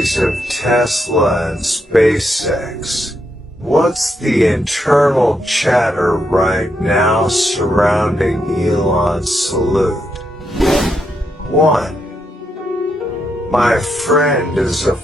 employees of Tesla and SpaceX. What's the internal chatter right now surrounding Elon's salute? 1. My friend is a